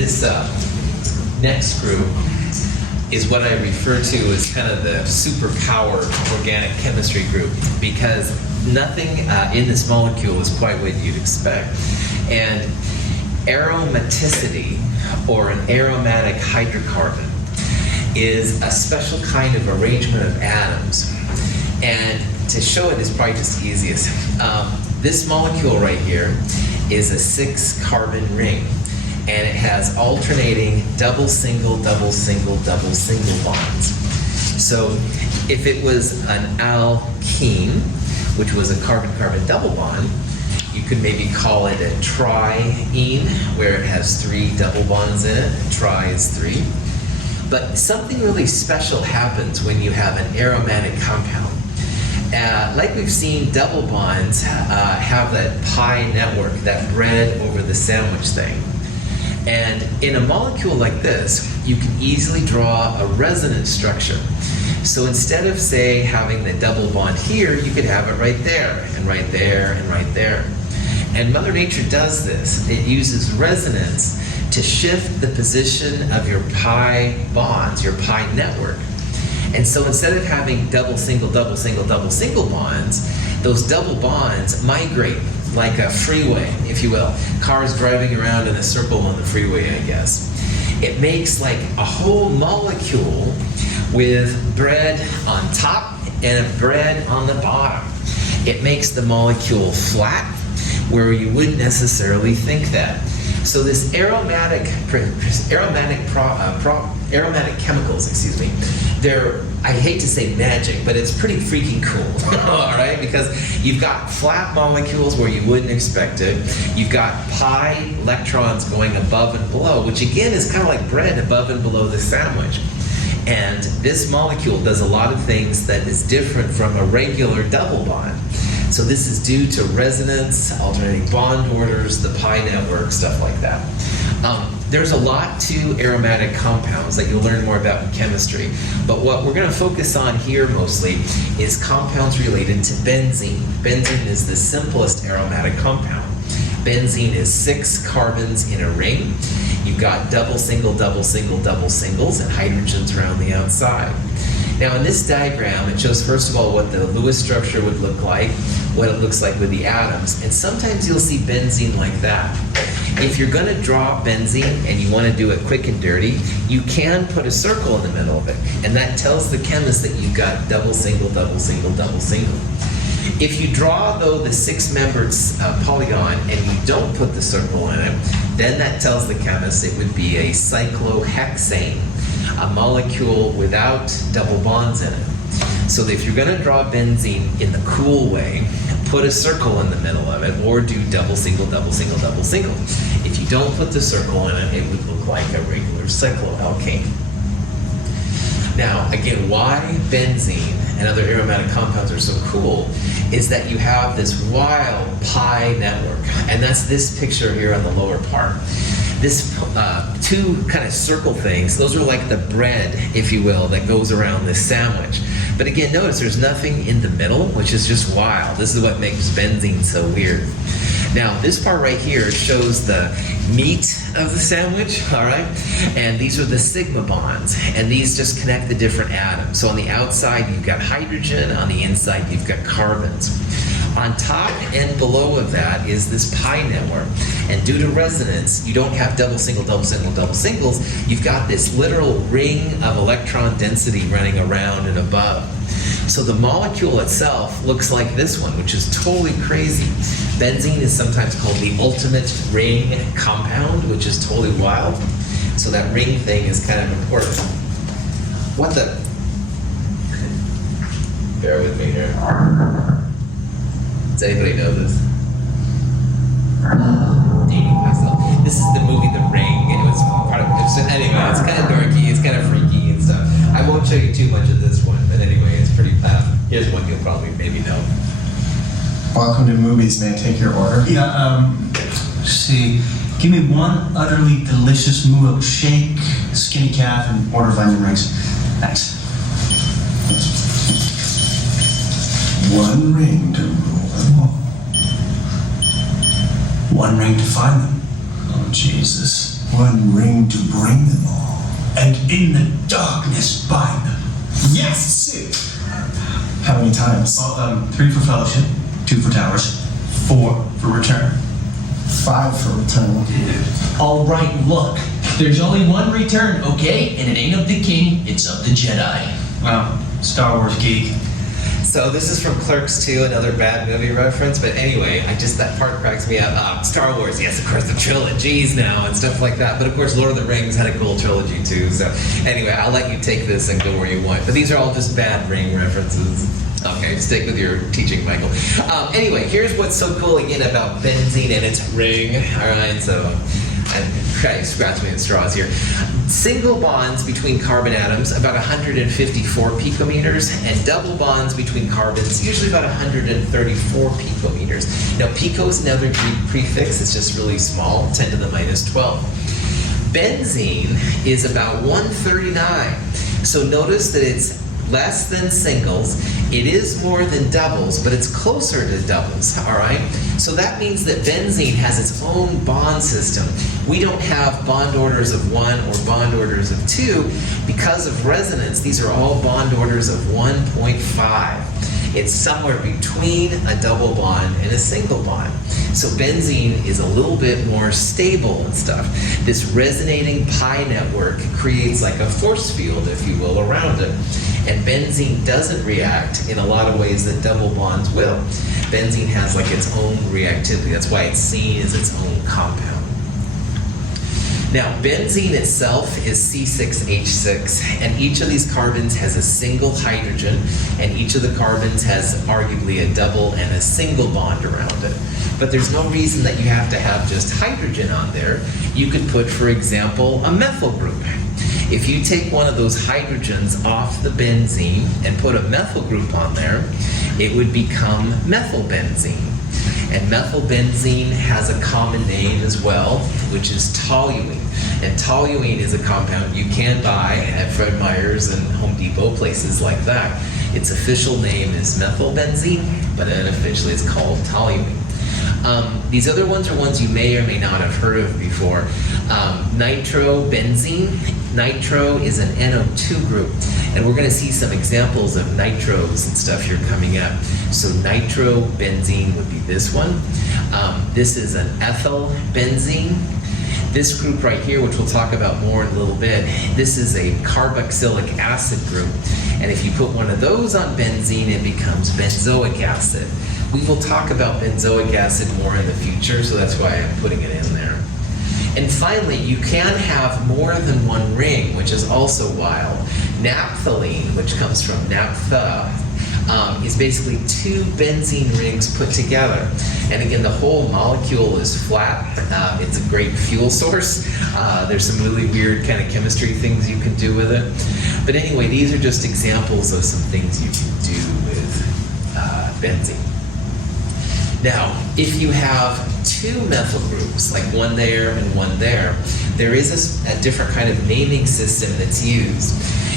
This next group is what I refer to as kind of the superpowered organic chemistry group, because nothing in this molecule is quite what you'd expect. And aromaticity, or an aromatic hydrocarbon, is a special kind of arrangement of atoms. And to show it is probably just easiest. This molecule right here is a 6-carbon ring, and it has alternating double single, double single, double single bonds. So if it was an alkene, which was a carbon-carbon double bond, you could maybe call it a triene, where it has 3 double bonds in it. Tri is 3. But something really special happens when you have an aromatic compound. Like we've seen, double bonds have that pi network, that bread over the sandwich thing. And in a molecule like this, you can easily draw a resonance structure. So instead of, say, having the double bond here, you could have it right there, and right there, and right there. And Mother Nature does this. It uses resonance to shift the position of your pi bonds, your pi network. And so instead of having double single, double single, double single bonds, those double bonds migrate like a freeway, if you will. Cars driving around in a circle on the freeway, I guess. It makes like a whole molecule with bread on top and a bread on the bottom. It makes the molecule flat, where you wouldn't necessarily think that. So this aromatic chemicals, they're, I hate to say magic, but it's pretty freaking cool, all right? Because you've got flat molecules where you wouldn't expect it. You've got pi electrons going above and below, which again is kind of like bread above and below the sandwich. And this molecule does a lot of things that is different from a regular double bond. So this is due to resonance, alternating bond orders, the pi network, stuff like that. There's a lot to aromatic compounds that you'll learn more about in chemistry. But what we're going to focus on here mostly is compounds related to benzene. Benzene is the simplest aromatic compound. Benzene is 6 carbons in a ring. You've got double single, double single, double singles, and hydrogens around the outside. Now in this diagram, it shows first of all what the Lewis structure would look like, what it looks like with the atoms, and sometimes you'll see benzene like that. If you're going to draw benzene and you want to do it quick and dirty, you can put a circle in the middle of it, and that tells the chemist that you've got double single, double single, double single. If you draw, though, the 6-membered polygon and you don't put the circle in it, then that tells the chemist it would be a cyclohexane, a molecule without double bonds in it. So if you're going to draw benzene in the cool way, put a circle in the middle of it, or do double single, double single, double single. If you don't put the circle in it, it would look like a regular cycloalkane. Now, again, why benzene and other aromatic compounds are so cool is that you have this wild pi network, and that's this picture here on the lower part. This 2 kind of circle things, those are like the bread, if you will, that goes around this sandwich. But again, notice there's nothing in the middle, which is just wild. This is what makes benzene so weird. Now, this part right here shows the meat of the sandwich, all right? And these are the sigma bonds, and these just connect the different atoms. So on the outside, you've got hydrogen. On the inside, you've got carbons. On top and below of that is this pi network. And due to resonance, you don't have double single, double single, double singles. You've got this literal ring of electron density running around and above. So the molecule itself looks like this one, which is totally crazy. Benzene is sometimes called the ultimate ring compound, which is totally wild. So that ring thing is kind of important. What the? Bear with me here. Does anybody know this? Dating myself. This is the movie The Ring. It was part of it. Anyway, it's kind of dorky, it's kind of freaky and stuff. I won't show you too much of this one, but anyway, it's pretty. Here's one you'll probably maybe know. Welcome to Movies. May I take your order? Yeah, see. Give me one utterly delicious milkshake, skinny calf, and order of onion rings. Thanks. One ring to rule them all. One ring to find them. Oh, Jesus. One ring to bring them all. And in the darkness bind them. Yes! Sick! How many times? Well, 3 for fellowship, 2 for towers, 4 for return. 5 for return. All right, look. There's only one return, okay? And it ain't of the king, it's of the Jedi. Well, Star Wars geek. So this is from Clerks 2, another bad movie reference, but anyway, that part cracks me up. Star Wars, yes, of course, the trilogies now and stuff like that, but of course Lord of the Rings had a cool trilogy too, so anyway, I'll let you take this and go where you want, but these are all just bad ring references. Okay, stick with your teaching, Michael. Anyway, here's what's so cool again about benzene and its ring. Alright, so I scratch me in straws here. Single bonds between carbon atoms, about 154 picometers, and double bonds between carbons, usually about 134 picometers. Now, pico is another Greek prefix, it's just really small, 10 to the minus 12. Benzene is about 139. So notice that it's less than singles. It is more than doubles, but it's closer to doubles, all right? So that means that benzene has its own bond system. We don't have bond orders of 1 or bond orders of 2. Because of resonance, these are all bond orders of 1.5. It's somewhere between a double bond and a single bond. So benzene is a little bit more stable and stuff. This resonating pi network creates like a force field, if you will, around it. And benzene doesn't react in a lot of ways that double bonds will. Benzene has like its own reactivity. That's why it's seen as its own compound. Now, benzene itself is C6H6, and each of these carbons has a single hydrogen, and each of the carbons has arguably a double and a single bond around it. But there's no reason that you have to have just hydrogen on there. You could put, for example, a methyl group. If you take one of those hydrogens off the benzene and put a methyl group on there, it would become methylbenzene. And methylbenzene has a common name as well, which is toluene. And toluene is a compound you can buy at Fred Meyer's and Home Depot, places like that. Its official name is methylbenzene, but unofficially it's called toluene. These other ones are ones you may or may not have heard of before. Nitrobenzene. Nitro is an NO2 group, and we're going to see some examples of nitros and stuff here coming up. So nitrobenzene would be this one. This is an ethylbenzene. This group right here, which we'll talk about more in a little bit, this is a carboxylic acid group. And if you put one of those on benzene, it becomes benzoic acid. We will talk about benzoic acid more in the future, so that's why I'm putting it in there. And finally, you can have more than one ring, which is also wild. Naphthalene, which comes from naphtha, is basically 2 benzene rings put together. And again, the whole molecule is flat. It's a great fuel source. There's some really weird kind of chemistry things you can do with it. But anyway, these are just examples of some things you can do with benzene. Now, if you have 2 methyl groups, like one there and one there is a different kind of naming system that's used.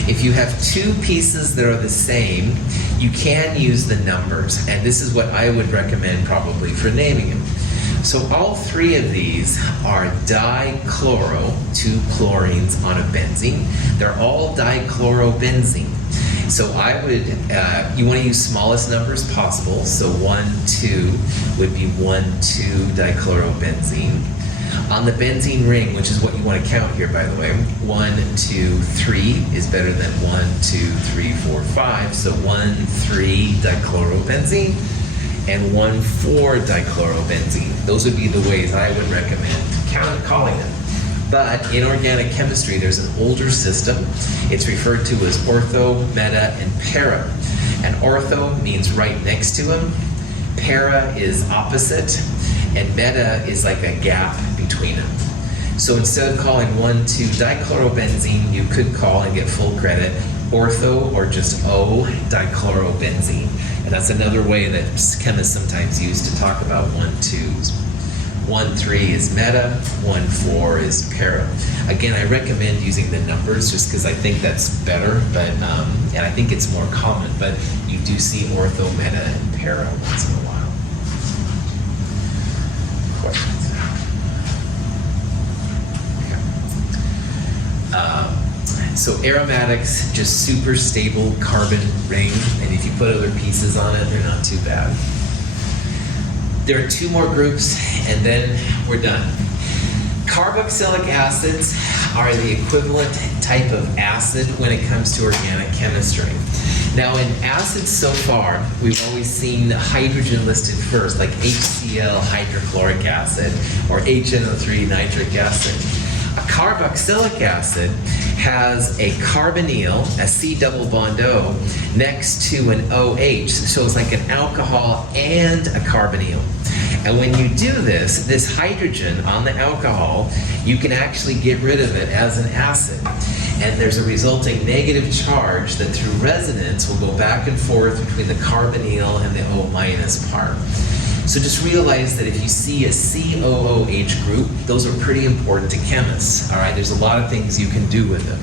If you have 2 pieces that are the same, you can use the numbers, and this is what I would recommend probably for naming them. So all 3 of these are dichloro, 2 chlorines on a benzene. They're all dichlorobenzene. So I would, you want to use smallest numbers possible. So 1, 2 would be 1, 2 dichlorobenzene. On the benzene ring, which is what you want to count here, by the way, 1, 2, 3 is better than 1, 2, 3, 4, 5. So 1, 3 dichlorobenzene and 1, 4 dichlorobenzene. Those would be the ways I would recommend calling them. But in organic chemistry, there's an older system. It's referred to as ortho, meta, and para. And ortho means right next to them. Para is opposite. And meta is like a gap between them. So instead of calling 1, 2 dichlorobenzene, you could call and get full credit ortho or just O dichlorobenzene. And that's another way that chemists sometimes use to talk about 1, 2s. 1, 3 is meta, 1, 4 is para. Again, I recommend using the numbers just because I think that's better, but and I think it's more common, but you do see ortho, meta, and para once in a while. Questions? Okay. So aromatics, just super stable carbon ring, and if you put other pieces on it, they're not too bad. There are two more groups, and then we're done. Carboxylic acids are the equivalent type of acid when it comes to organic chemistry. Now in acids so far, we've always seen hydrogen listed first, like HCl hydrochloric acid or HNO3 nitric acid. A carboxylic acid has a carbonyl, a C double bond O, next to an OH, so it's like an alcohol and a carbonyl. And when you do this, this hydrogen on the alcohol, you can actually get rid of it as an acid. And there's a resulting negative charge that through resonance will go back and forth between the carbonyl and the O minus part. So just realize that if you see a COOH group, those are pretty important to chemists. All right, there's a lot of things you can do with them.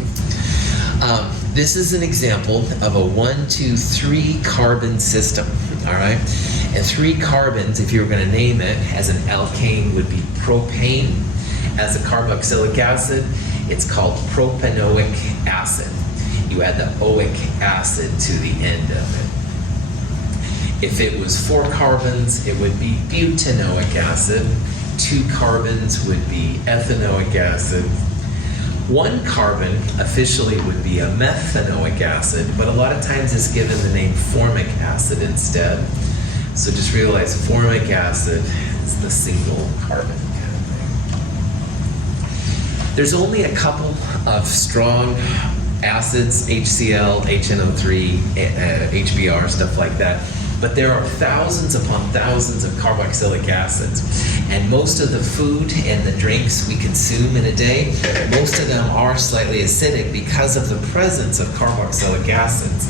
This is an example of a 1, 2, 3 carbon system. All right, and 3 carbons, if you were going to name it as an alkane, would be propane. As a carboxylic acid, it's called propanoic acid. You add the oic acid to the end of it. If it was 4 carbons, it would be butanoic acid. 2 carbons would be ethanoic acid. 1 carbon officially would be a methanoic acid, but a lot of times it's given the name formic acid instead. So just realize formic acid is the single carbon kind of thing. There's only a couple of strong acids, HCl, HNO3, HBr, stuff like that. But there are thousands upon thousands of carboxylic acids. And most of the food and the drinks we consume in a day, most of them are slightly acidic because of the presence of carboxylic acids.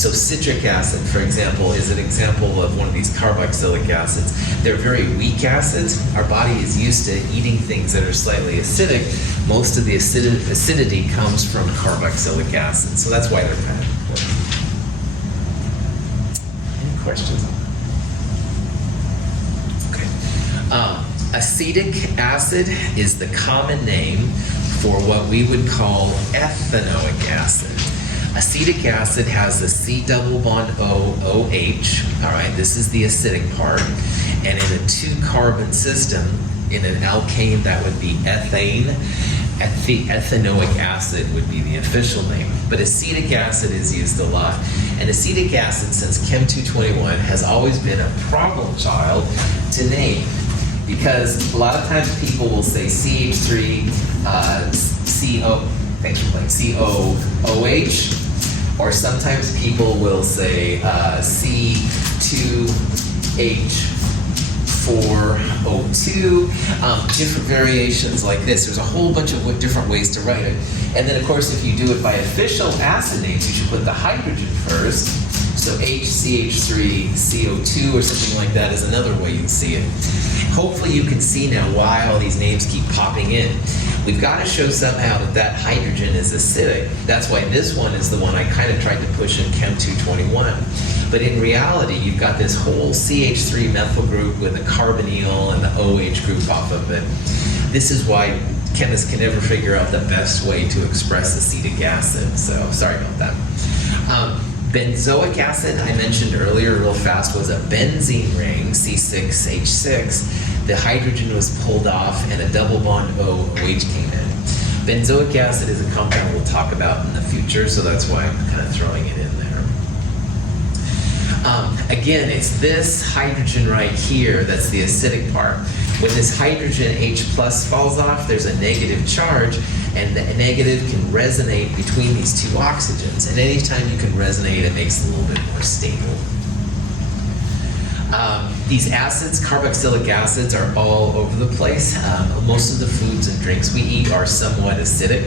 So citric acid, for example, is an example of one of these carboxylic acids. They're very weak acids. Our body is used to eating things that are slightly acidic. Most of the acidity comes from carboxylic acid. So that's why they're kind of important. Questions? Okay. Acetic acid is the common name for what we would call ethanoic acid. Acetic acid has the C double bond O, OH. All right, this is the acidic part. And in a 2 carbon system, in an alkane, that would be ethane. Ethanoic acid would be the official name, but acetic acid is used a lot. And acetic acid, since Chem 221, has always been a problem child to name, because a lot of times people will say CH3, COOH, or sometimes people will say C2H4O2, different variations like this. There's a whole bunch of different ways to write it. And then, of course, if you do it by official acid names, you should put the hydrogen first. So HCH3CO2 or something like that is another way you'd see it. Hopefully you can see now why all these names keep popping in. We've got to show somehow that that hydrogen is acidic. That's why this one is the one I kind of tried to push in Chem 221. But in reality, you've got this whole CH3 methyl group with a carbonyl and the OH group off of it. This is why chemists can never figure out the best way to express acetic acid. So sorry about that. Benzoic acid, I mentioned earlier real fast, was a benzene ring, C6H6. The hydrogen was pulled off and a double bond OH came in. Benzoic acid is a compound we'll talk about in the future, so that's why I'm kind of throwing it in there. Again, it's this hydrogen right here that's the acidic part. When this hydrogen H plus falls off, there's a negative charge, and the negative can resonate between these 2 oxygens. And anytime you can resonate, it makes it a little bit more stable. These acids, carboxylic acids, are all over the place. Most of the foods and drinks we eat are somewhat acidic.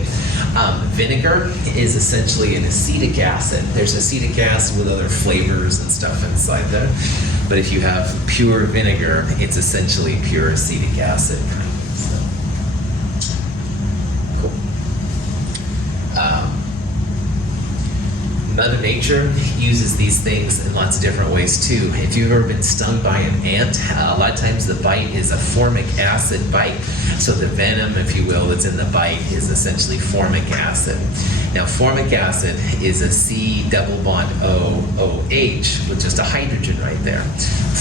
Vinegar is essentially an acetic acid. There's acetic acid with other flavors and stuff inside there. But if you have pure vinegar, it's essentially pure acetic acid. So, cool. Mother Nature uses these things in lots of different ways too. If you've ever been stung by an ant, a lot of times the bite is a formic acid bite. So the venom, if you will, that's in the bite is essentially formic acid. Now formic acid is a C double bond O, OH, with just a hydrogen right there.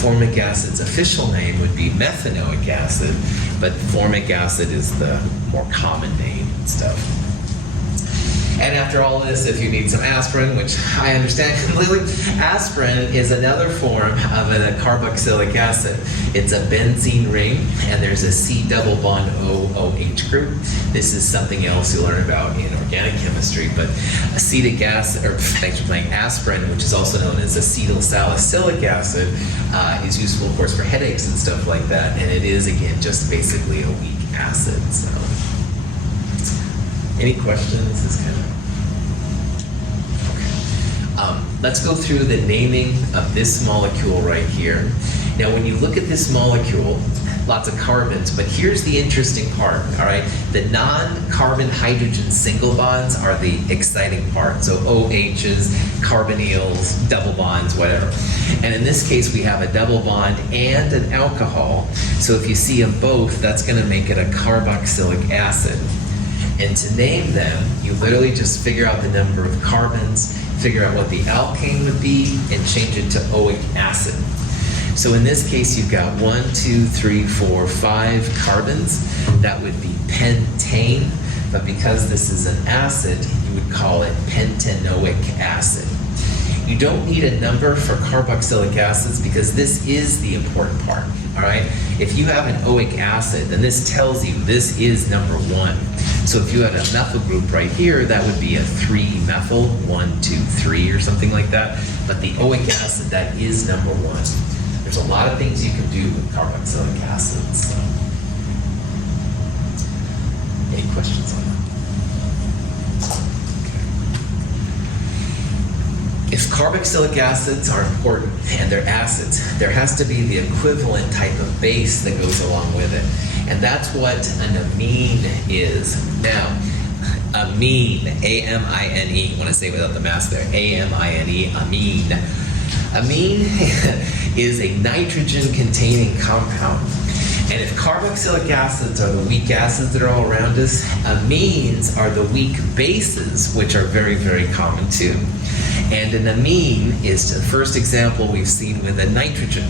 Formic acid's official name would be methanoic acid, but formic acid is the more common name and stuff. And after all this, if you need some aspirin, which I understand completely, aspirin is another form of a carboxylic acid. It's a benzene ring, and there's a C double bond OH group. This is something else you'll learn about in organic chemistry, but acetic acid, or thanks for playing, aspirin, which is also known as acetylsalicylic acid, is useful, of course, for headaches and stuff like that, and it is, again, just basically a weak acid. So, any questions? This kind of let's go through the naming of this molecule right here. Now, when you look at this molecule, lots of carbons, but here's the interesting part, all right? The non-carbon hydrogen single bonds are the exciting part. So OHs, carbonyls, double bonds, whatever. And in this case, we have a double bond and an alcohol. So if you see them both, that's gonna make it a carboxylic acid. And to name them, you literally just figure out the number of carbons, figure out what the alkane would be, and change it to oic acid. So in this case, you've got 1, 2, 3, 4, 5 carbons. That would be pentane, but because this is an acid, you would call it pentanoic acid. You don't need a number for carboxylic acids because this is the important part, all right? If you have an oic acid, then this tells you this is number 1. So if you had a methyl group right here, that would be a 3-methyl, 1, 2, 3, or something like that. But the oic acid, that is number 1. There's a lot of things you can do with carboxylic acids. So. Any questions on that? If carboxylic acids are important and they're acids, there has to be the equivalent type of base that goes along with it. And that's what an amine is. Now, amine, A-M-I-N-E, I want to say it without the mask there, A-M-I-N-E, amine. Amine is a nitrogen-containing compound. And if carboxylic acids are the weak acids that are all around us, amines are the weak bases, which are very, very common too. And an amine is the first example we've seen with a nitrogen.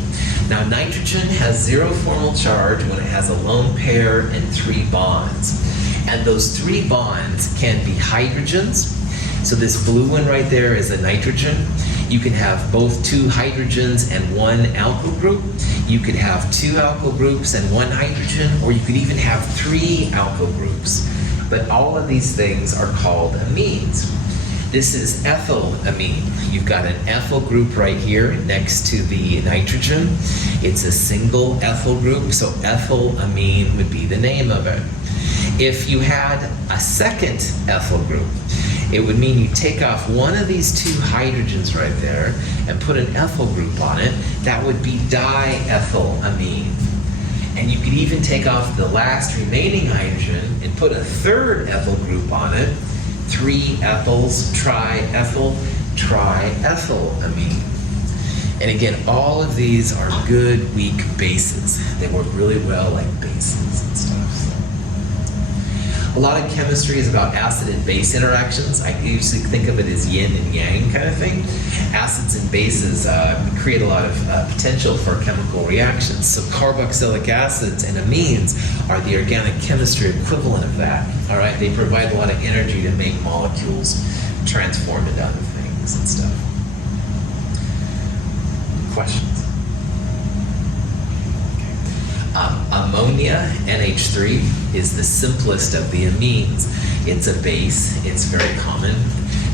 Now, nitrogen has 0 formal charge when it has a lone pair and 3 bonds. And those 3 bonds can be hydrogens. So this blue one right there is a nitrogen. You can have both 2 hydrogens and 1 alkyl group. You could have 2 alkyl groups and 1 hydrogen, or you could even have 3 alkyl groups. But all of these things are called amines. This is ethylamine. You've got an ethyl group right here next to the nitrogen. It's a single ethyl group, so ethylamine would be the name of it. If you had a second ethyl group, it would mean you take off one of these 2 hydrogens right there and put an ethyl group on it. That would be diethylamine. And you could even take off the last remaining hydrogen and put a 3rd ethyl group on it. 3 ethyls, triethyl, triethylamine. And again, all of these are good, weak bases. They work really well like bases and stuff. A lot of chemistry is about acid and base interactions. I usually think of it as yin and yang kind of thing. Acids and bases create a lot of potential for chemical reactions. So carboxylic acids and amines are the organic chemistry equivalent of that. All right, they provide a lot of energy to make molecules transform into other things and stuff. Questions? Ammonia, NH3, is the simplest of the amines. It's a base, it's very common.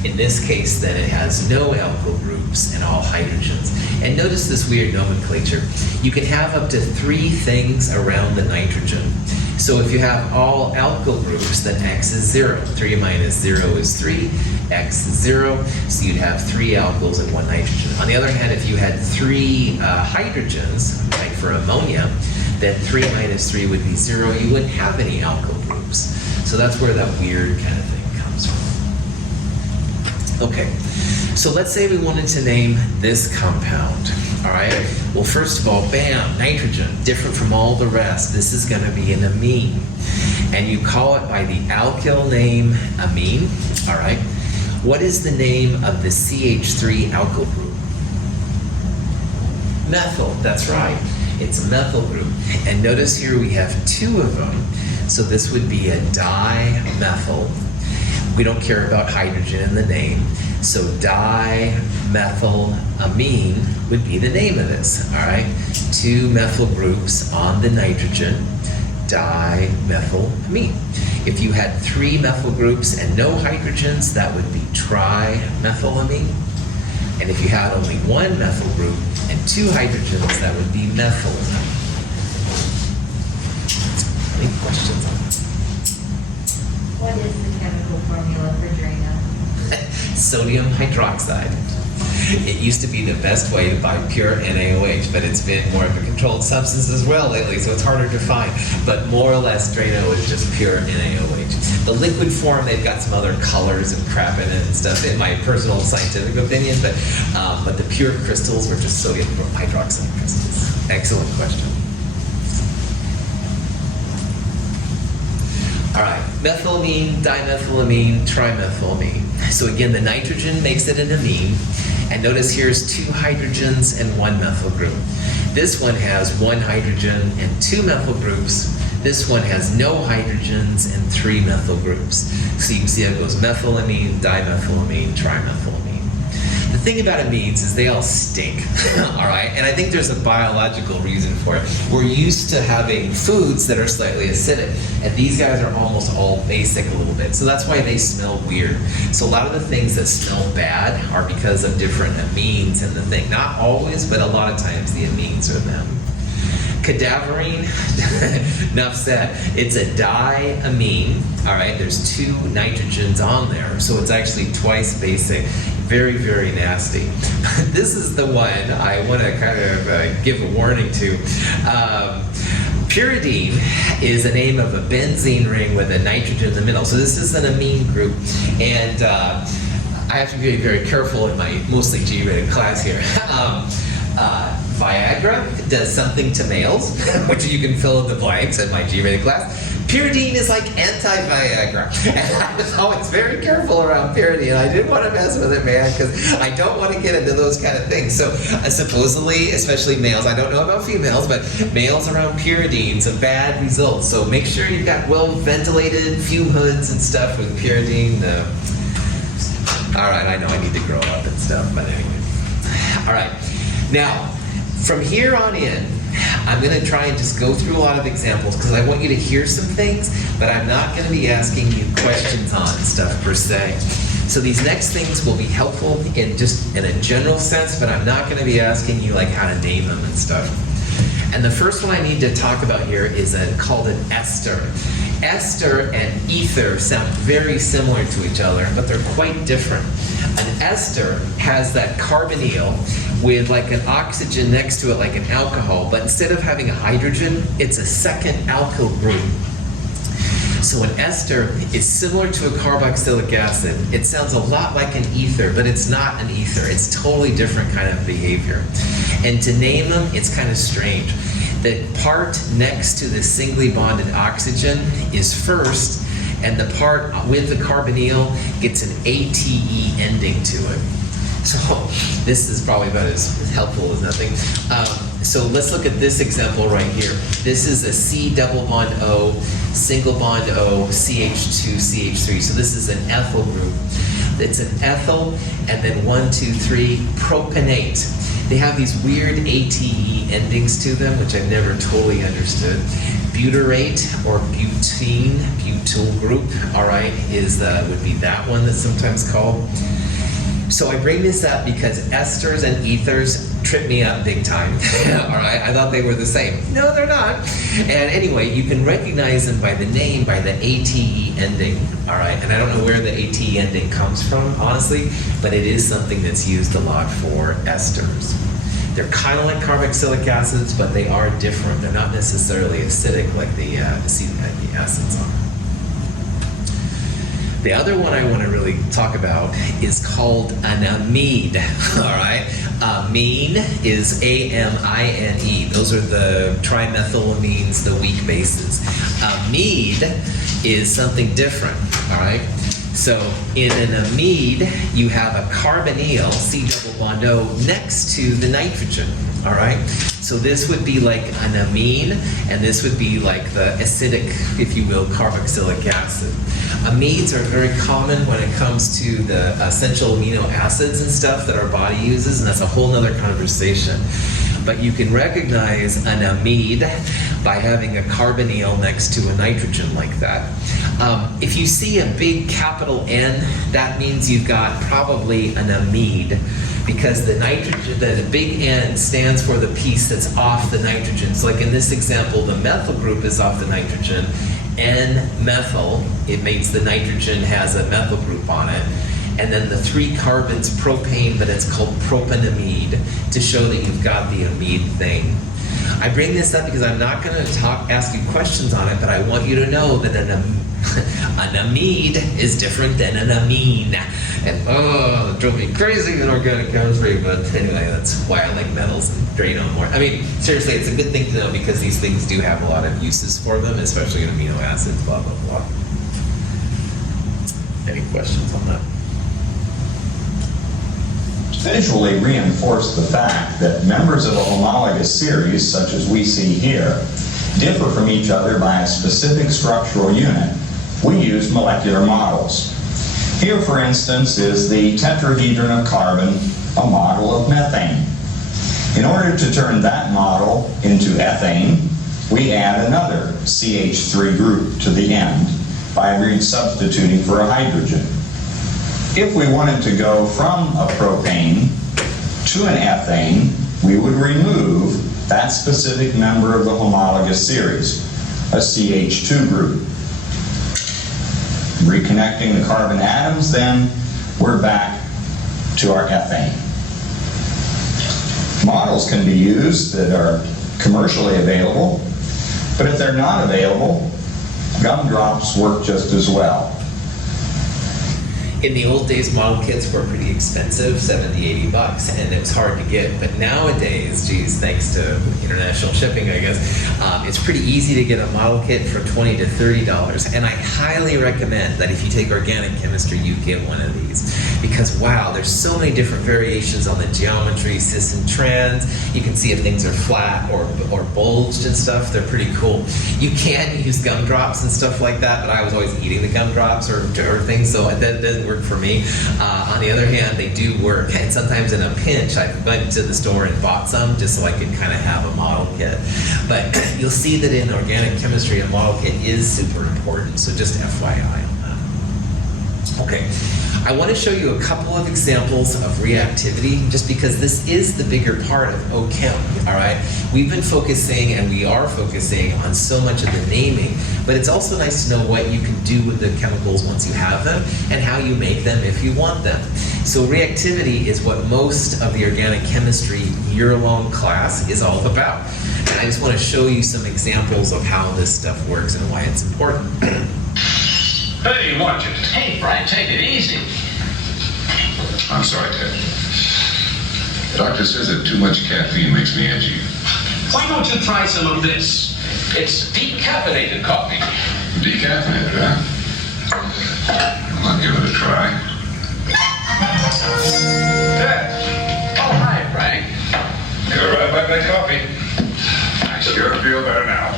In this case, then it has no alkyl groups and all hydrogens. And notice this weird nomenclature. You can have up to 3 things around the nitrogen. So if you have all alkyl groups, then X is 0. 3 minus 0 is 3, X is 0, so you'd have 3 alkyls and 1 nitrogen. On the other hand, if you had 3 hydrogens, like for ammonia, then 3 minus 3 would be 0. You wouldn't have any alkyl groups. So that's where that weird kind of thing comes from. Okay, so let's say we wanted to name this compound, all right? Well, first of all, bam, nitrogen, different from all the rest. This is gonna be an amine. And you call it by the alkyl name amine, all right? What is the name of the CH3 alkyl group? Methyl, that's right. It's a methyl group. And notice here we have two of them. So this would be a dimethyl. We don't care about hydrogen in the name. So dimethylamine would be the name of this, all right? Two methyl groups on the nitrogen, dimethylamine. If you had three methyl groups and no hydrogens, that would be trimethylamine. And if you had only one methyl group and two hydrogens, that would be methylamine. Any questions on that? What is the chemical formula for Drano? Sodium hydroxide. It used to be the best way to buy pure NaOH, but it's been more of a controlled substance as well lately, so it's harder to find. But more or less, Drano is just pure NaOH. The liquid form, they've got some other colors and crap in it and stuff, in my personal scientific opinion, but the pure crystals were just sodium hydroxide crystals. Excellent question. All right, methylamine, dimethylamine, trimethylamine. So again, the nitrogen makes it an amine. And notice here's two hydrogens and one methyl group. This one has one hydrogen and two methyl groups. This one has no hydrogens and three methyl groups. So you can see how it goes methylamine, dimethylamine, trimethylamine. The thing about amines is they all stink, all right? And I think there's a biological reason for it. We're used to having foods that are slightly acidic, and these guys are almost all basic a little bit. So that's why they smell weird. So a lot of the things that smell bad are because of different amines in the thing. Not always, but a lot of times the amines are them. Cadaverine, enough said. It's a diamine, all right? There's two nitrogens on there, so it's actually twice basic. Very, very nasty. This is the one I want to kind of give a warning to. Pyridine is the name of a benzene ring with a nitrogen in the middle. So this is an amine group, and I have to be very careful in my mostly G-rated class here. Viagra does something to males, which you can fill in the blanks in my G-rated class. Pyridine is like anti-Viagra. And I was always very careful around pyridine. I didn't want to mess with it, man, because I don't want to get into those kind of things. So supposedly, especially males, I don't know about females, but males around pyridine, some bad results. So make sure you've got well-ventilated fume hoods and stuff with pyridine. All right, I know I need to grow up and stuff, but anyway. All right. Now, from here on in, I'm going to try and just go through a lot of examples because I want you to hear some things, but I'm not going to be asking you questions on stuff per se. So these next things will be helpful in a general sense, but I'm not going to be asking you like how to name them and stuff. And the first one I need to talk about here is called an ester. Ester and ether sound very similar to each other, but they're quite different. An ester has that carbonyl with like an oxygen next to it like an alcohol, but instead of having a hydrogen, it's a second alkyl group. So an ester is similar to a carboxylic acid. It sounds a lot like an ether, but it's not an ether. It's totally different kind of behavior. And to name them, it's kind of strange. The part next to the singly bonded oxygen is first, and the part with the carbonyl gets an ATE ending to it. So this is probably about as helpful as nothing. So let's look at this example right here. This is a C double bond O, single bond O, CH2, CH3. So this is an ethyl group. It's an ethyl, and then 1, 2, 3, propanate. They have these weird ATE endings to them, which I've never totally understood. Butyrate or butene, butyl group, all right, would be that one that's sometimes called. So I bring this up because esters and ethers trip me up big time. All right, I thought they were the same. No, they're not. And anyway, you can recognize them by the name, by the ATE ending. All right, and I don't know where the ATE ending comes from, honestly, but it is something that's used a lot for esters. They're kind of like carboxylic acids, but they are different. They're not necessarily acidic like the acids are. The other one I want to really talk about is called an amide, all right? Amine is A-M-I-N-E. Those are the trimethylamines, the weak bases. Amide is something different, all right? So in an amide, you have a carbonyl, C-double-bond-O, next to the nitrogen, all right? So this would be like an amine, and this would be like the acidic, if you will, carboxylic acid. Amides are very common when it comes to the essential amino acids and stuff that our body uses, and that's a whole nother conversation. But you can recognize an amide by having a carbonyl next to a nitrogen like that. If you see a big capital N, that means you've got probably an amide, because the nitrogen, the big N stands for the piece that's off the nitrogen. So like in this example, the methyl group is off the nitrogen. N-methyl, it means the nitrogen has a methyl group on it. And then the 3 carbons, propane, but it's called propanamide, to show that you've got the amide thing. I bring this up because I'm not going to ask you questions on it, but I want you to know that an amide is different than an amine. And oh, it drove me crazy in organic chemistry, but anyway, that's why I like metals and Drano more. I mean, seriously, it's a good thing to know because these things do have a lot of uses for them, especially in amino acids, blah, blah, blah. Any questions on that? Visually reinforce the fact that members of a homologous series, such as we see here, differ from each other by a specific structural unit. We use molecular models. Here, for instance, is the tetrahedron of carbon, a model of methane. In order to turn that model into ethane, we add another CH3 group to the end by resubstituting for a hydrogen. If we wanted to go from a propane to an ethane, we would remove that specific member of the homologous series, a CH2 group. Reconnecting the carbon atoms, then we're back to our ethane. Models can be used that are commercially available, but if they're not available, gumdrops work just as well. In the old days, model kits were pretty expensive, $70, $80, and it was hard to get. But nowadays, geez, thanks to international shipping, I guess, it's pretty easy to get a model kit for $20 to $30. And I highly recommend that if you take organic chemistry, you get one of these. Because wow, there's so many different variations on the geometry, cis and trans. You can see if things are flat or bulged and stuff. They're pretty cool. You can use gumdrops and stuff like that, but I was always eating the gumdrops or things, so that doesn't work for me. On the other hand, they do work, and sometimes in a pinch, I went to the store and bought some just so I could kind of have a model kit. But you'll see that in organic chemistry, a model kit is super important, so just FYI on that. Okay. I want to show you a couple of examples of reactivity, just because this is the bigger part of OChem, all right? We've been focusing, and we are focusing, on so much of the naming, but it's also nice to know what you can do with the chemicals once you have them, and how you make them if you want them. So reactivity is what most of the organic chemistry year-long class is all about. And I just want to show you some examples of how this stuff works and why it's important. Hey, watch it. Hey, Frank, take it easy. I'm sorry, Ted. The doctor says that too much caffeine makes me edgy. Why don't you try some of this? It's decaffeinated coffee. Decaffeinated, huh? I'll give it a try. Ted! Oh, hi, Frank. You're right about that coffee. I sure feel better now.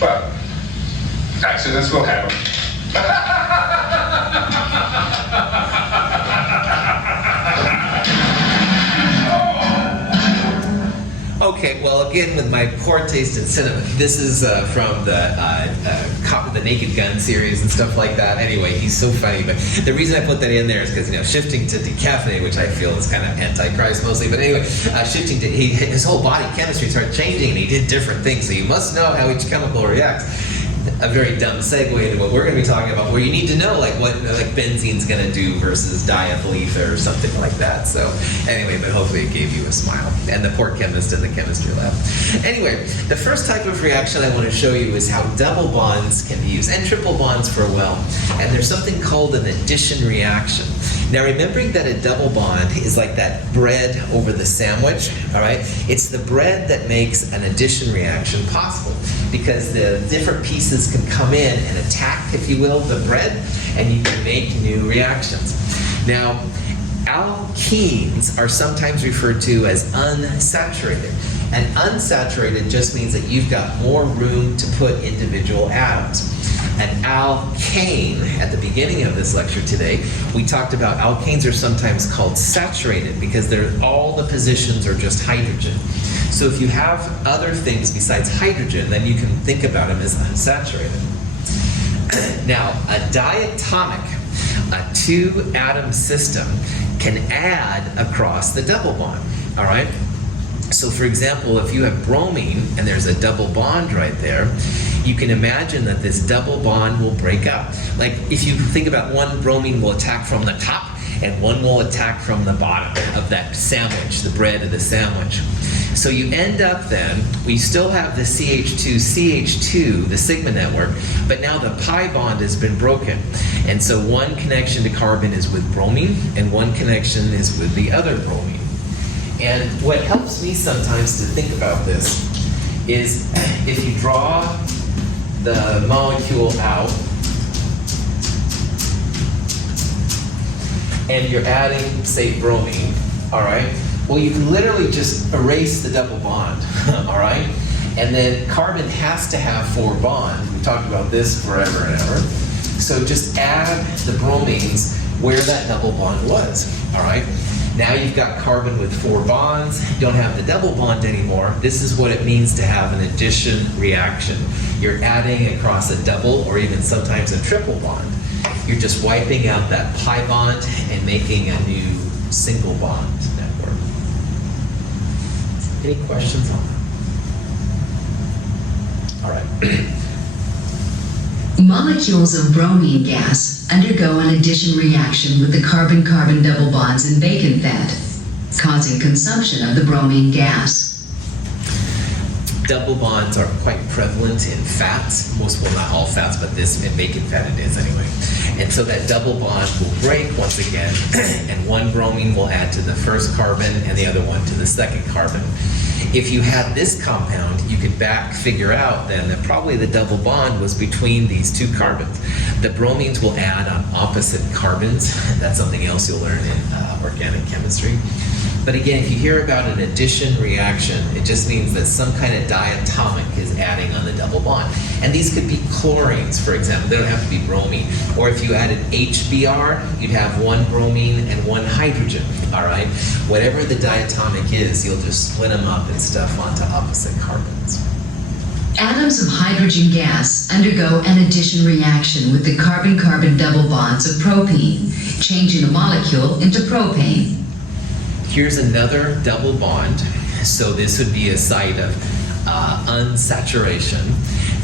Well, accidents will happen. Okay, well, again, with my poor taste in cinema, this is from the Naked Gun series and stuff like that. Anyway, he's so funny, but the reason I put that in there is because, shifting to decaffeinated, which I feel is kind of antichrist mostly, but anyway, shifting to, his whole body chemistry started changing, and he did different things, so you must know how each chemical reacts. a very dumb segue into what we're going to be talking about, where you need to know like what like benzene's going to do versus diethyl ether or something like that. So anyway, but hopefully it gave you a smile. And the poor chemist in the chemistry lab. Anyway, the first type of reaction I want to show you is how double bonds can be used, and triple bonds for well. And there's something called an addition reaction. Now, remembering that a double bond is like that bread over the sandwich, all right? It's the bread that makes an addition reaction possible, because the different pieces can come in and attack, if you will, the bread, and you can make new reactions. Now, alkenes are sometimes referred to as unsaturated. And unsaturated just means that you've got more room to put individual atoms. An alkane, at the beginning of this lecture today, we talked about alkanes are sometimes called saturated because all the positions are just hydrogen. So if you have other things besides hydrogen, then you can think about them as unsaturated. Now, a diatomic, a two-atom system, can add across the double bond, all right? So for example, if you have bromine and there's a double bond right there, you can imagine that this double bond will break up. Like if you think about one bromine will attack from the top and one will attack from the bottom of that sandwich, the bread of the sandwich. So you end up then, we still have the CH2, the sigma network, but now the pi bond has been broken. And so one connection to carbon is with bromine and one connection is with the other bromine. And what helps me sometimes to think about this is if you draw the molecule out and you're adding, say, bromine, all right? Well, you can literally just erase the double bond, all right? And then carbon has to have 4 bonds. We talked about this forever and ever. So just add the bromines where that double bond was, all right? Now you've got carbon with 4 bonds, you don't have the double bond anymore. This is what it means to have an addition reaction. You're adding across a double or even sometimes a triple bond. You're just wiping out that pi bond and making a new single bond network. Any questions on that? All right. Molecules of bromine gas undergo an addition reaction with the carbon-carbon double bonds in bacon fat, causing consumption of the bromine gas. Double bonds are quite prevalent in fats. Most, well, not all fats, but this in bacon fat it is anyway. And so that double bond will break once again, and one bromine will add to the first carbon and the other one to the second carbon. If you had this compound, you could figure out then that probably the double bond was between these 2 carbons. The bromines will add on opposite carbons. That's something else you'll learn in organic chemistry. But again, if you hear about an addition reaction, it just means that some kind of diatomic is adding on the double bond. And these could be chlorines, for example. They don't have to be bromine. Or if you added HBr, you'd have 1 bromine and 1 hydrogen, all right? Whatever the diatomic is, you'll just split them up and stuff onto opposite carbons. Atoms of hydrogen gas undergo an addition reaction with the carbon-carbon double bonds of propene, changing a molecule into propane. Here's another double bond. So this would be a site of unsaturation.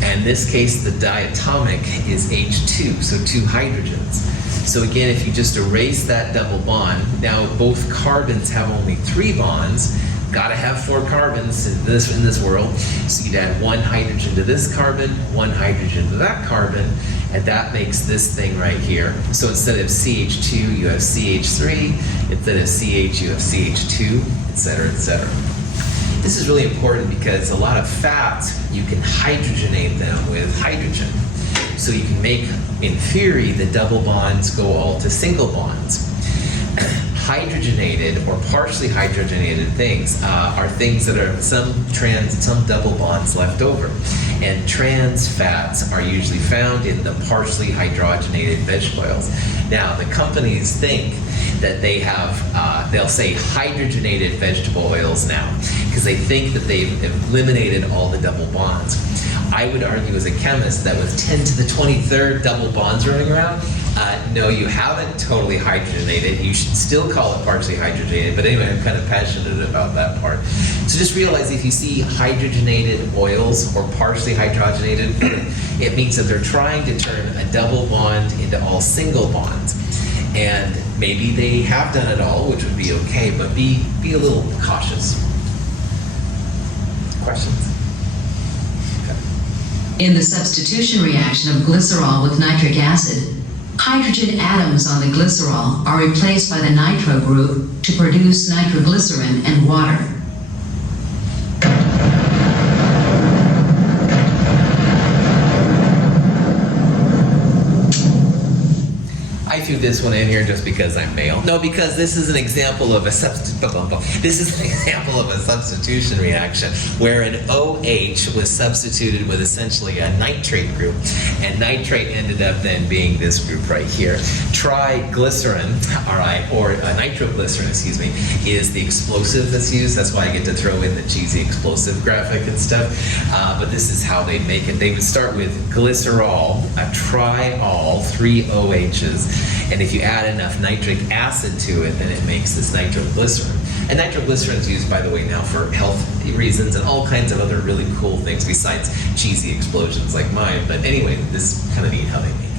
And in this case, the diatomic is H2, so 2 hydrogens. So again, if you just erase that double bond, now both carbons have only 3 bonds. Got to have 4 carbons in this world. So you'd add 1 hydrogen to this carbon, 1 hydrogen to that carbon, and that makes this thing right here. So instead of CH2, you have CH3. Instead of CH, you have CH2, etc., etc. This is really important because a lot of fats, you can hydrogenate them with hydrogen. So you can make, in theory, the double bonds go all to single bonds. Hydrogenated or partially hydrogenated things are things that are some double bonds left over. And trans fats are usually found in the partially hydrogenated vegetable oils. Now, the companies think that they have, they'll say hydrogenated vegetable oils now, because they think that they've eliminated all the double bonds. I would argue as a chemist that with 10 to the 23rd double bonds running around, No, you haven't totally hydrogenated. You should still call it partially hydrogenated, but anyway, I'm kind of passionate about that part. So just realize if you see hydrogenated oils or partially hydrogenated, it means that they're trying to turn a double bond into all single bonds. And maybe they have done it all, which would be okay, but be a little cautious. Questions? In the substitution reaction of glycerol with nitric acid, hydrogen atoms on the glycerol are replaced by the nitro group to produce nitroglycerin and water. I threw this one in here just because I'm male. No, because this is an example of a substitution reaction where an OH was substituted with essentially a nitrate group, and nitrate ended up then being this group right here. Triglycerin, all right, or nitroglycerin, excuse me, is the explosive that's used. That's why I get to throw in the cheesy explosive graphic and stuff. But this is how they make it. They would start with glycerol, a triol, 3 OHs. And if you add enough nitric acid to it, then it makes this nitroglycerin. And nitroglycerin is used, by the way, now for health reasons and all kinds of other really cool things besides cheesy explosions like mine. But anyway, this is kind of neat how they make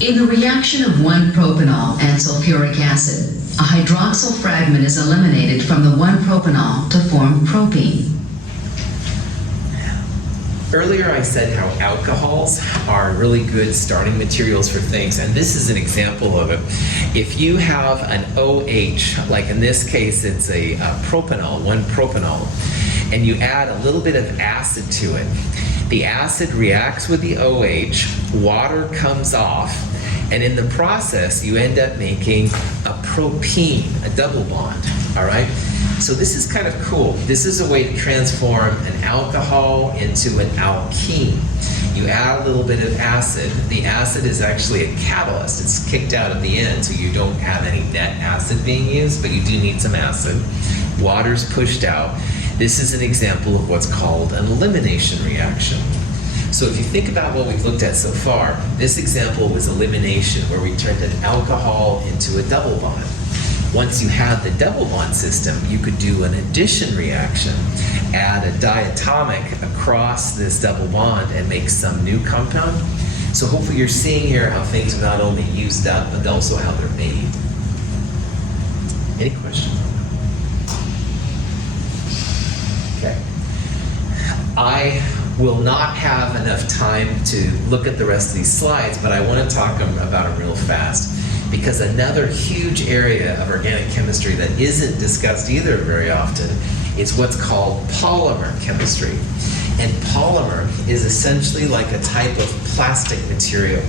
it. In the reaction of 1-propanol and sulfuric acid, a hydroxyl fragment is eliminated from the 1-propanol to form propene. Earlier I said how alcohols are really good starting materials for things, and this is an example of it. If you have an OH, like in this case it's a propanol, 1-propanol, and you add a little bit of acid to it, the acid reacts with the OH, water comes off, and in the process you end up making a propene, a double bond, all right? So this is kind of cool. This is a way to transform an alcohol into an alkene. You add a little bit of acid. The acid is actually a catalyst. It's kicked out at the end, so you don't have any net acid being used, but you do need some acid. Water's pushed out. This is an example of what's called an elimination reaction. So if you think about what we've looked at so far, this example was elimination, where we turned an alcohol into a double bond. Once you had the double bond system, you could do an addition reaction, add a diatomic across this double bond and make some new compound. So hopefully you're seeing here how things are not only used up, but also how they're made. Any questions? Okay. I will not have enough time to look at the rest of these slides, but I want to talk about them real fast. Because another huge area of organic chemistry that isn't discussed either very often is what's called polymer chemistry. And polymer is essentially like a type of plastic material.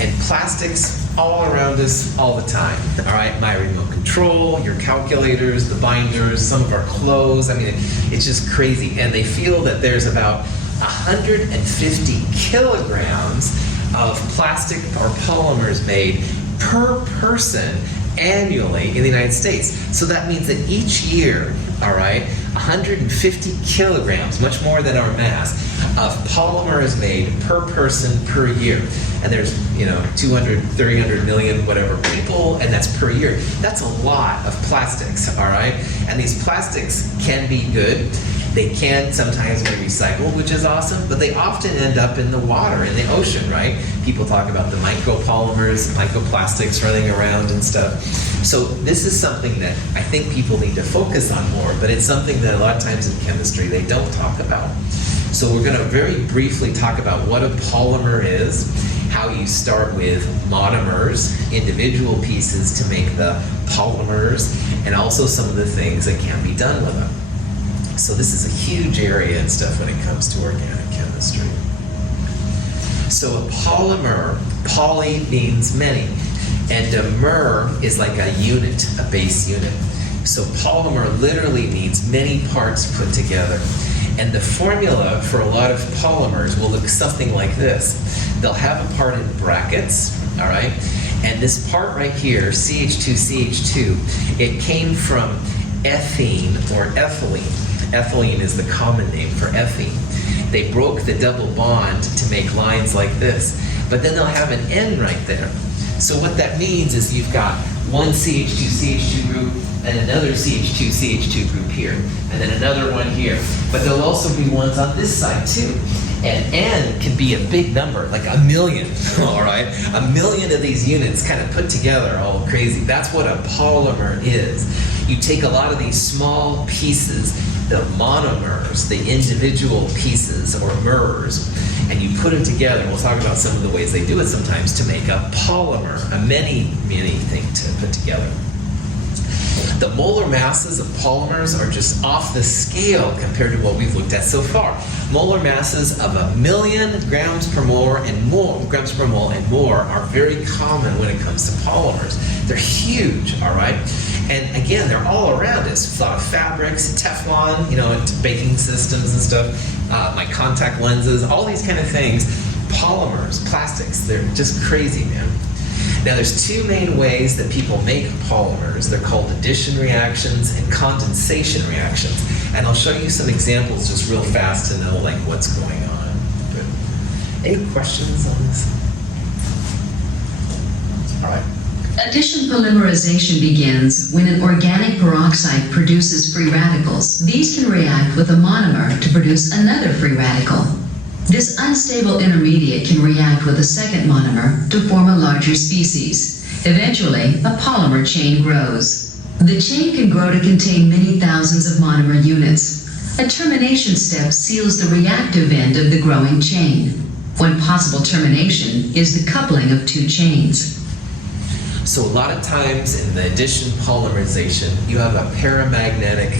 And plastics all around us all the time. All right, my remote control, your calculators, the binders, some of our clothes. I mean, it's just crazy. And they feel that there's about 150 kilograms of plastic or polymers made per person annually in the United States. So that means that each year, all right, 150 kilograms, much more than our mass, of polymer is made per person per year. And there's, 200, 300 million, whatever people, and that's per year. That's a lot of plastics, all right? And these plastics can be good. They can sometimes be recycled, which is awesome, but they often end up in the water, in the ocean, right? People talk about the micropolymers, microplastics running around and stuff. So this is something that I think people need to focus on more, but it's something that a lot of times in chemistry they don't talk about. So we're going to very briefly talk about what a polymer is, how you start with monomers, individual pieces to make the polymers, and also some of the things that can be done with them. So this is a huge area and stuff when it comes to organic chemistry. So a polymer, poly means many, and a mer is like a unit, a base unit. So polymer literally means many parts put together. And the formula for a lot of polymers will look something like this. They'll have a part in brackets, all right? And this part right here, CH2CH2, it came from ethene or ethylene. Ethylene is the common name for ethene. They broke the double bond to make lines like this. but then they'll have an N right there. So what that means is you've got one CH2 group and another CH2 group here, and then another one here. But there'll also be ones on this side too. And N can be a big number, like 1 million, all right? 1 million of these units kind of put together all crazy. That's what a polymer is. You take a lot of these small pieces, the monomers, the individual pieces or mers, and you put them together. We'll talk about some of the ways they do it sometimes to make a polymer, a many thing to put together. The molar masses of polymers are just off the scale compared to what we've looked at so far. Molar masses of 1 million grams per mole and more are very common when it comes to polymers. They're huge, all right? And again, they're all around us. A lot of fabrics, Teflon, you know, into baking systems and stuff, like contact lenses, all these kind of things. Polymers, plastics, they're just crazy, man. Now, there's two main ways that people make polymers. They're called addition reactions and condensation reactions. And I'll show you some examples just real fast to know like what's going on. But any questions on this? All right. Addition polymerization begins when an organic peroxide produces free radicals. These can react with a monomer to produce another free radical. This unstable intermediate can react with a second monomer to form a larger species. Eventually, a polymer chain grows. The chain can grow to contain many thousands of monomer units. A termination step seals the reactive end of the growing chain. One possible termination is the coupling of two chains. So a lot of times in the addition polymerization, you have a paramagnetic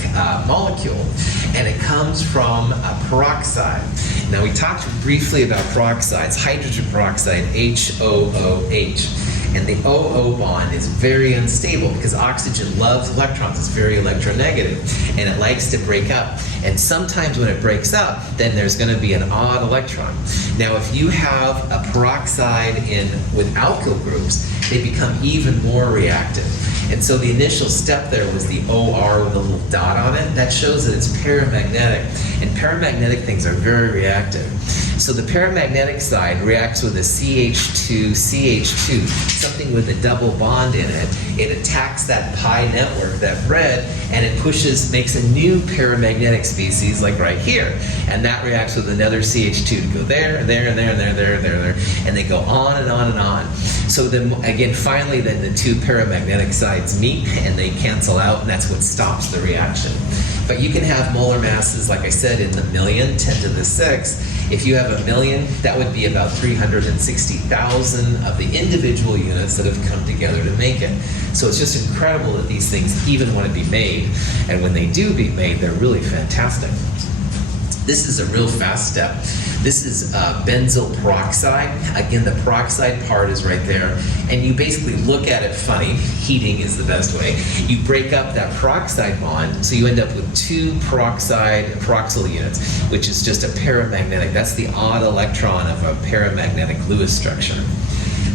molecule, and it comes from a peroxide. Now we talked briefly about peroxides, hydrogen peroxide, HOOH. And the OO bond is very unstable because oxygen loves electrons. It's very electronegative, and it likes to break up. And sometimes when it breaks up, then there's going to be an odd electron. Now, if you have a peroxide with alkyl groups, they become even more reactive. And so the initial step there was the OR with a little dot on it. That shows that it's paramagnetic, and paramagnetic things are very reactive. So the paramagnetic side reacts with a CH2, something with a double bond in it. It attacks that pi network, that red, and it makes a new paramagnetic species, like right here. And that reacts with another CH2 to go there, there, and there, and there, there, there, there, and they go on and on and on. So then, again, finally, then the two paramagnetic sides meet, and they cancel out, and that's what stops the reaction. But you can have molar masses, like I said, in the million, 10 to the 6. If you have 1 million, that would be about 360,000 of the individual units that have come together to make it. So it's just incredible that these things even want to be made. And when they do be made, they're really fantastic. This is a real fast step. This is benzyl peroxide. Again, the peroxide part is right there. And you basically look at it funny. Heating is the best way. You break up that peroxide bond, so you end up with two peroxyl units, which is just a paramagnetic. That's the odd electron of a paramagnetic Lewis structure.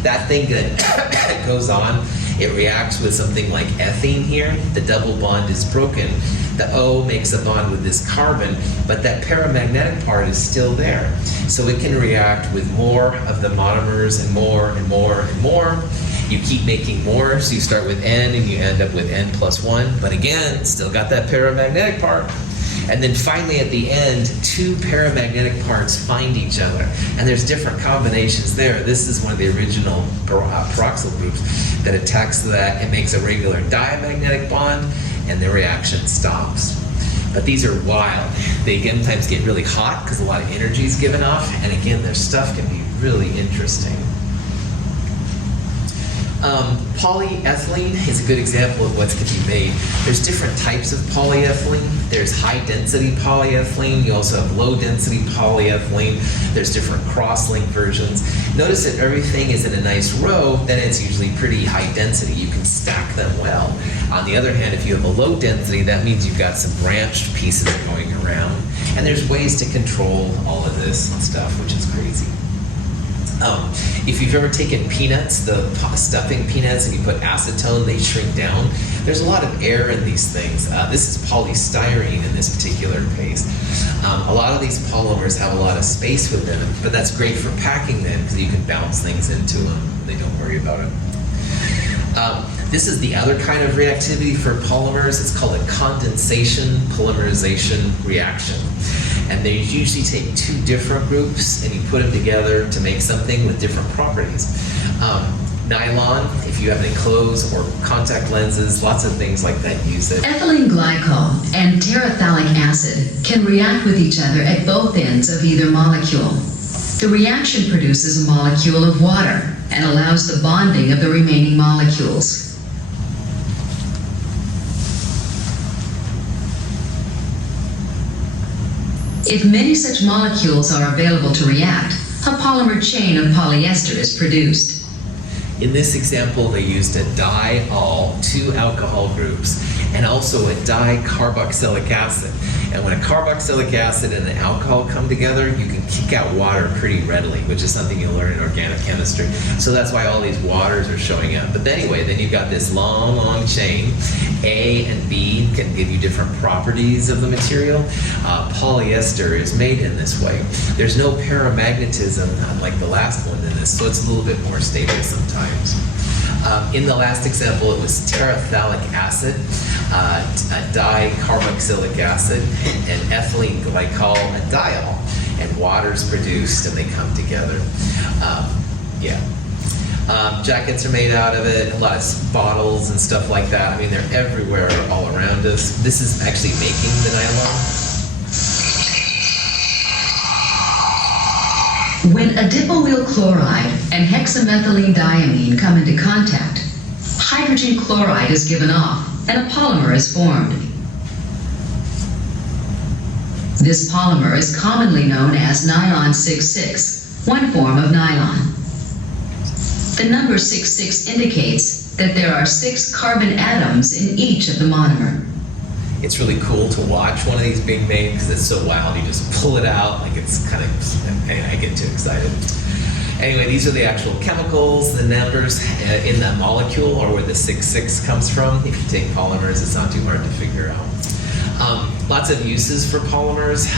That thing that goes on, it reacts with something like ethene here. The double bond is broken. The O makes a bond with this carbon, but that paramagnetic part is still there. So it can react with more of the monomers and more and more and more. You keep making more, so you start with N and you end up with N plus 1. But again, still got that paramagnetic part. And then finally at the end, two paramagnetic parts find each other. And there's different combinations there. This is one of the original peroxyl groups that attacks that. It makes a regular diamagnetic bond, and the reaction stops. But these are wild. They sometimes get really hot because a lot of energy is given off. And again, their stuff can be really interesting. Polyethylene is a good example of what can be made. There's different types of polyethylene. There's high-density polyethylene. You also have low-density polyethylene. There's different cross-link versions. Notice that everything is in a nice row, then it's usually pretty high density. You can stack them well. On the other hand, if you have a low density, that means you've got some branched pieces going around. And there's ways to control all of this and stuff, which is crazy. If you've ever taken peanuts, the stuffing peanuts, and you put acetone, they shrink down. There's a lot of air in these things. This is polystyrene in this particular case. A lot of these polymers have a lot of space within them, but that's great for packing them because you can bounce things into them. They don't worry about it. This is the other kind of reactivity for polymers. It's called a condensation polymerization reaction. And they usually take two different groups and you put them together to make something with different properties. Nylon, if you have any clothes or contact lenses, lots of things like that use it. Ethylene glycol and terephthalic acid can react with each other at both ends of either molecule. The reaction produces a molecule of water and allows the bonding of the remaining molecules. If many such molecules are available to react, a polymer chain of polyester is produced. In this example, they used a diol, two alcohol groups, and also a dicarboxylic acid. And when a carboxylic acid and an alcohol come together, you can kick out water pretty readily, which is something you'll learn in organic chemistry. So that's why all these waters are showing up. But anyway, then you've got this long, long chain. A and B can give you different properties of the material. Polyester is made in this way. There's no paramagnetism, unlike the last one in this, so it's a little bit more stable sometimes. In the last example, it was terephthalic acid, dicarboxylic acid, and ethylene glycol, a diol, and water's produced and they come together. Jackets are made out of it, a lot of bottles and stuff like that. I mean, they're everywhere all around us. This is actually making the nylon. When adipoyl chloride and hexamethylene diamine come into contact, hydrogen chloride is given off and a polymer is formed. This polymer is commonly known as nylon 6,6, one form of nylon. The number 6,6 indicates that there are 6 carbon atoms in each of the monomer. It's really cool to watch one of these being made because it's so wild. You just pull it out, like it's kind of, I get too excited. Anyway, these are the actual chemicals, the numbers in that molecule, or where the 6,6 comes from. If you take polymers, it's not too hard to figure out. Lots of uses for polymers.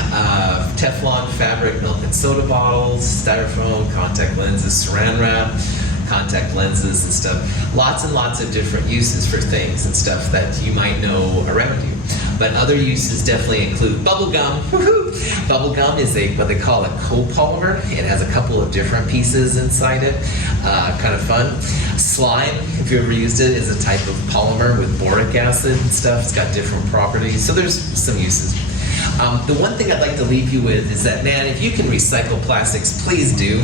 Teflon, fabric, milk and soda bottles, styrofoam, contact lenses, saran wrap, contact lenses and stuff. Lots and lots of different uses for things and stuff that you might know around you. But other uses definitely include bubble gum. Woohoo! Bubble gum is what they call a copolymer. It has a couple of different pieces inside it. Kind of fun. Slime, if you ever used it, is a type of polymer with boric acid and stuff. It's got different properties. So there's some uses. The one thing I'd like to leave you with is that, man, if you can recycle plastics, please do.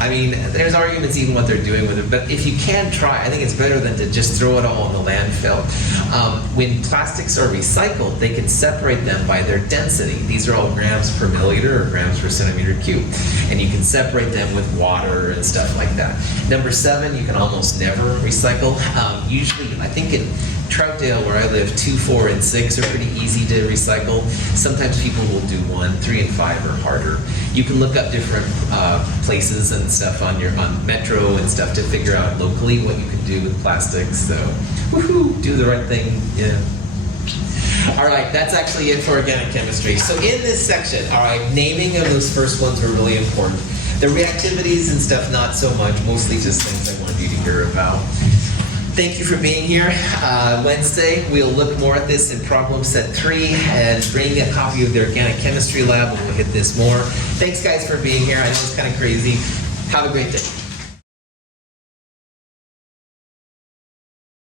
I mean, there's arguments even what they're doing with it, but if you can try, I think it's better than to just throw it all in the landfill. When plastics are recycled, they can separate them by their density. These are all grams per milliliter or grams per centimeter cube, and you can separate them with water and stuff like that. Number 7, you can almost never recycle. Usually, I think in Troutdale, where I live, 2, 4, and 6 are pretty easy to recycle. Sometimes people will do 1, 3, and 5 are harder. You can look up different places and stuff on Metro and stuff to figure out locally what you can do with plastics. So, woohoo, do the right thing. Yeah. All right, that's actually it for organic chemistry. So in this section, all right, naming of those first ones are really important. The reactivities and stuff, not so much. Mostly just things I wanted you to hear about. Thank you for being here. Wednesday, we'll look more at this in problem set 3 and bring a copy of the organic chemistry lab and we'll hit this more. Thanks guys for being here. I know it's kind of crazy. Have a great day.